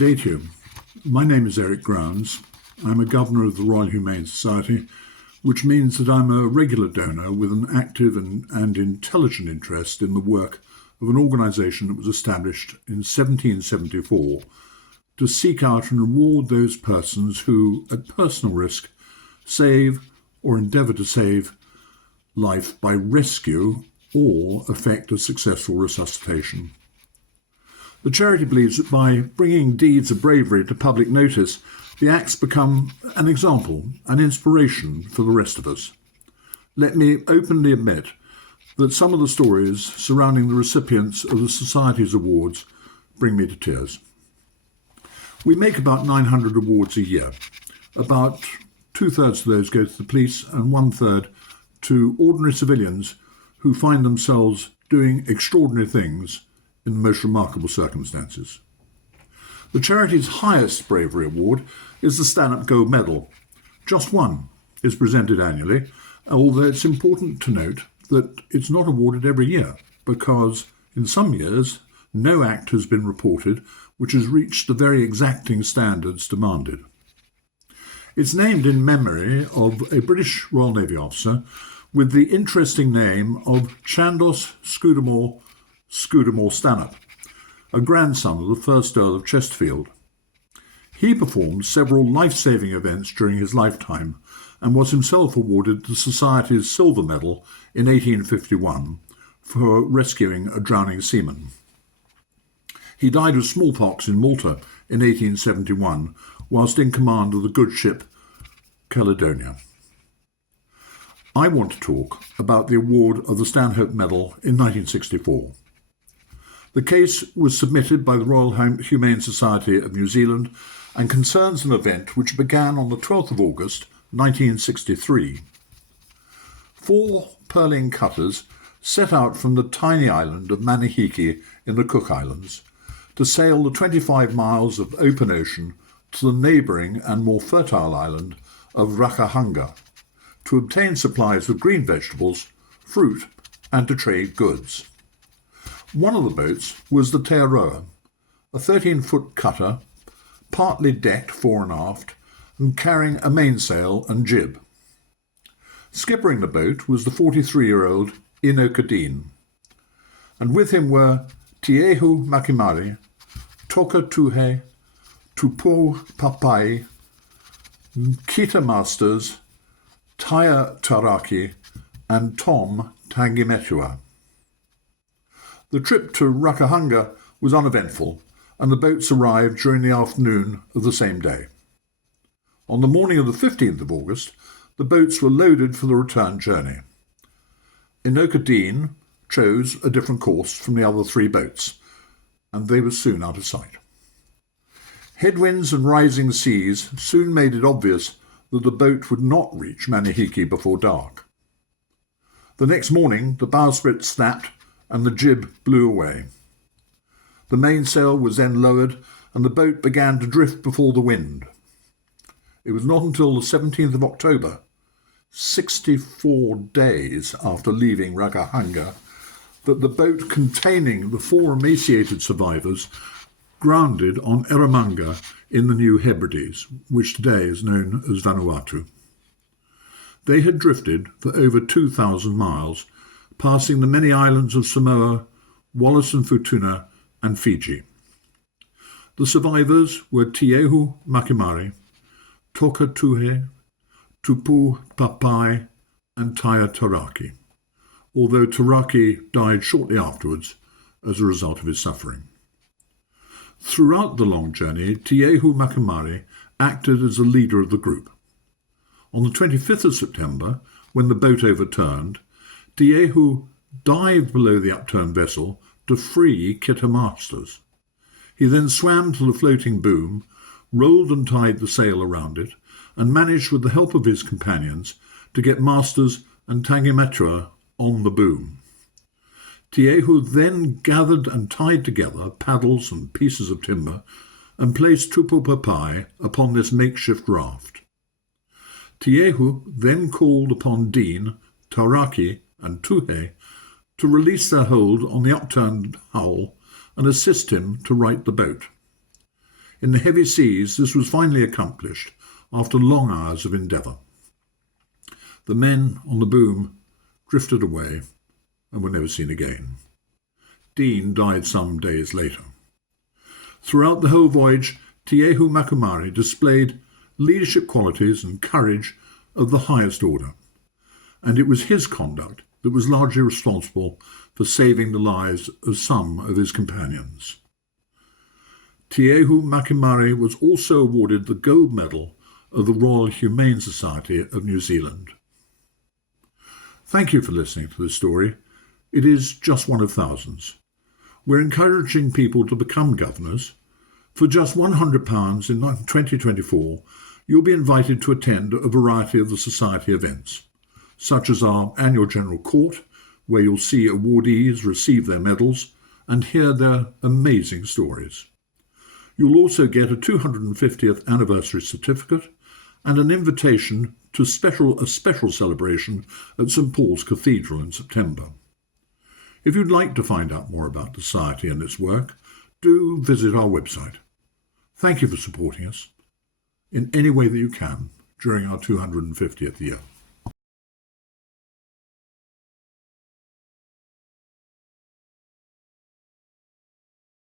day to you. My name is Eric Grounds. I'm a Governor of the Royal Humane Society, which means that I'm a regular donor with an active and intelligent interest in the work of an organisation that was established in 1774 to seek out and reward those persons who, at personal risk, save or endeavour to save life by rescue or effect a successful resuscitation. The charity believes that by bringing deeds of bravery to public notice, the acts become an example, an inspiration for the rest of us. Let me openly admit that some of the stories surrounding the recipients of the Society's awards bring me to tears. We make about 900 awards a year. About 2/3 of those go to the police and 1/3 to ordinary civilians who find themselves doing extraordinary things in the most remarkable circumstances. The charity's highest bravery award is the Stand-Up Gold Medal. Just one is presented annually, although it's important to note that it's not awarded every year, because in some years no act has been reported which has reached the very exacting standards demanded. It's named in memory of a British Royal Navy officer with the interesting name of Chandos Scudamore Stanhope, a grandson of the first Earl of Chesterfield. He performed several life-saving events during his lifetime and was himself awarded the Society's Silver Medal in 1851 for rescuing a drowning seaman. He died of smallpox in Malta in 1871 whilst in command of the good ship Caledonia. I want to talk about the award of the Stanhope Medal in 1964. The case was submitted by the Royal Humane Society of New Zealand and concerns an event which began on the 12th of August 1963. 4 pearling cutters set out from the tiny island of Manihiki in the Cook Islands to sail the 25 miles of open ocean to the neighbouring and more fertile island of Rakahanga to obtain supplies of green vegetables, fruit, and to trade goods. One of the boats was the Te Aroa, a 13-foot cutter, partly decked fore and aft, and carrying a mainsail and jib. Skippering the boat was the 43-year-old Inoka Dean, and with him were Tiehu Makimari, Toka Tuhe, Tupo Papai, Kita Masters, Taya Taraki, and Tom Tangimetua. The trip to Rakahanga was uneventful, and the boats arrived during the afternoon of the same day. On the morning of the 15th of August, the boats were loaded for the return journey. Inoka Dean chose a different course from the other 3 boats, and they were soon out of sight. Headwinds and rising seas soon made it obvious that the boat would not reach Manihiki before dark. The next morning, the bowsprit snapped and the jib blew away. The mainsail was then lowered and the boat began to drift before the wind. It was not until the 17th of October, 64 days after leaving Rakahanga, that the boat containing the 4 emaciated survivors grounded on Eromanga in the New Hebrides, which today is known as Vanuatu. They had drifted for over 2,000 miles, passing the many islands of Samoa, Wallis and Futuna, and Fiji. The survivors were Tiehu Makimari, Toka Tuhe, Tupu Papai, and Taya Taraki, although Taraki died shortly afterwards as a result of his suffering. Throughout the long journey, Tiehu Makimari acted as the leader of the group. On the 25th of September, when the boat overturned, Tiehu dived below the upturned vessel to free Kita Masters. He then swam to the floating boom, rolled and tied the sail around it, and managed with the help of his companions to get Masters and Tangimetua on the boom. Tiehu then gathered and tied together paddles and pieces of timber and placed Tupu Papai upon this makeshift raft. Tiehu then called upon Dean, Taraki, and Tuhe to release their hold on the upturned hull and assist him to right the boat. In the heavy seas, this was finally accomplished after long hours of endeavour. The men on the boom drifted away and were never seen again. Dean died some days later. Throughout the whole voyage, Tiehu Makumari displayed leadership qualities and courage of the highest order, and it was his conduct that was largely responsible for saving the lives of some of his companions. Tiehu Makumari was also awarded the Gold Medal of the Royal Humane Society of New Zealand. Thank you for listening to this story. It is just one of thousands. We're encouraging people to become governors. For just £100 in 2024, you'll be invited to attend a variety of the Society events, such as our annual General Court, where you'll see awardees receive their medals and hear their amazing stories. You'll also get a 250th anniversary certificate and an invitation to a special celebration at St Paul's Cathedral in September. If you'd like to find out more about the Society and its work, do visit our website. Thank you for supporting us in any way that you can during our 250th year.